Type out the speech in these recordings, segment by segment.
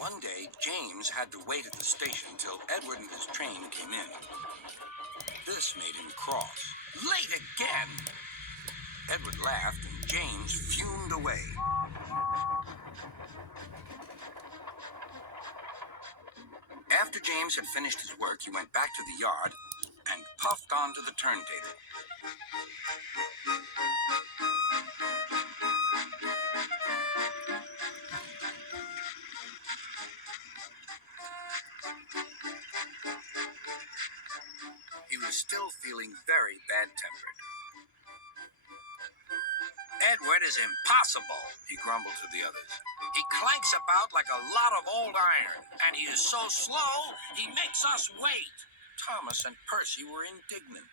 One day, James had to wait at the station till Edward and his train came in. This made him cross. Late again! Edward laughed and James fumed away. After James had finished his work, he went back to the yard and puffed onto the turntable. He was still feeling very bad-tempered. Edward is impossible, He grumbled to the others. He clanks about like a lot of old iron, and he is so slow, he makes us wait. Thomas and Percy were indignant.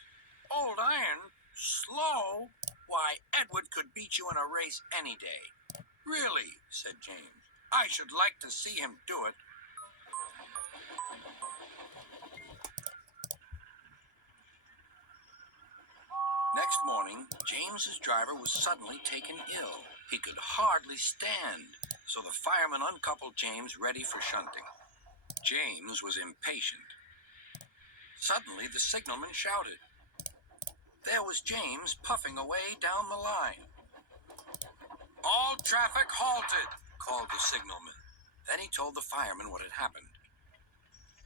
Old iron? Slow? Why, Edward could beat you in a race any day. Really, said James. I should like to see him do it. Next morning, James's driver was suddenly taken ill. He could hardly stand, so the fireman uncoupled James ready for shunting. James was impatient. Suddenly, the signalman shouted. There was James puffing away down the line. All traffic halted, called the signalman. Then he told the fireman what had happened.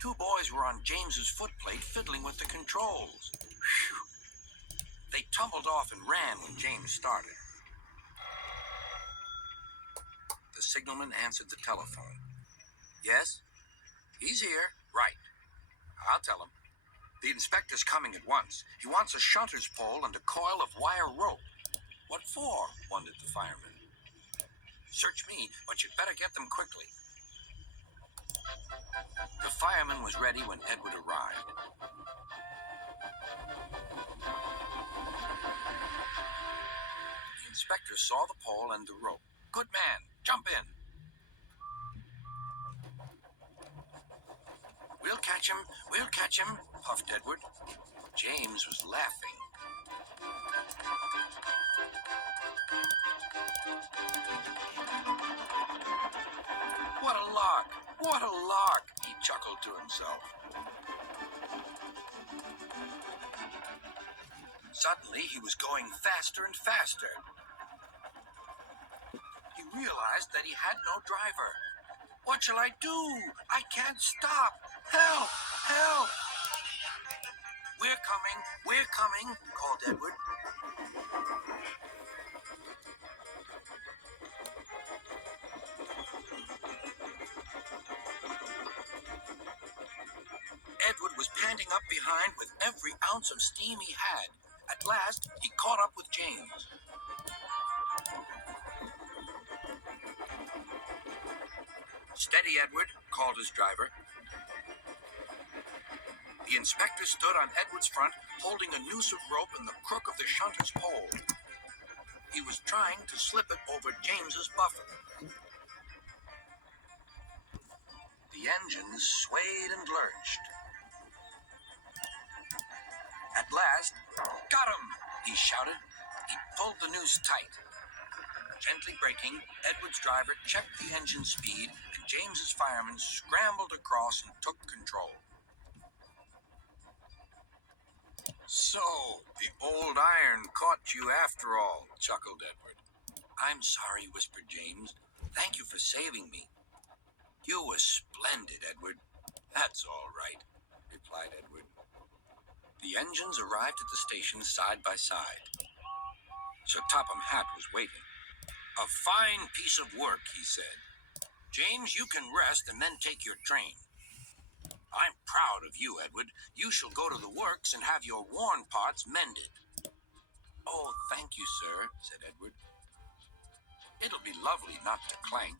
Two boys were on James's footplate fiddling with the controls. Whew. They tumbled off and ran when James started. The signalman answered the telephone. Yes? He's here. Right. I'll tell him. The inspector's coming at once. He wants a shunter's pole and a coil of wire rope. What for? Wondered the fireman. Search me, but you'd better get them quickly. The fireman was ready when Edward arrived. The inspector saw the pole and the rope. Good man, jump in. We'll catch him, puffed Edward. James was laughing. What a lark, he chuckled to himself. Suddenly, he was going faster and faster. He realized that he had no driver. What shall I do? I can't stop. Help! Help! We're coming, called Edward. Edward was panting up behind with every ounce of steam he had. At last, he caught up with James. Steady, Edward, called his driver. The inspector stood on Edward's front, holding a noose of rope in the crook of the shunter's pole. He was trying to slip it over James's buffer. The engines swayed and lurched. At last, got him, he shouted. He pulled the noose tight. Gently braking, Edward's driver checked the engine speed, and James's fireman scrambled across and took control. So, the old iron caught you after all, chuckled Edward. I'm sorry, whispered James. Thank you for saving me. You were splendid, Edward. That's all right, replied Edward. The engines arrived at the station side by side. Sir Topham Hatt was waiting. A fine piece of work, he said. James, you can rest and then take your train. I'm proud of you, Edward. You shall go to the works and have your worn parts mended. Oh, thank you, sir, said Edward. It'll be lovely not to clank.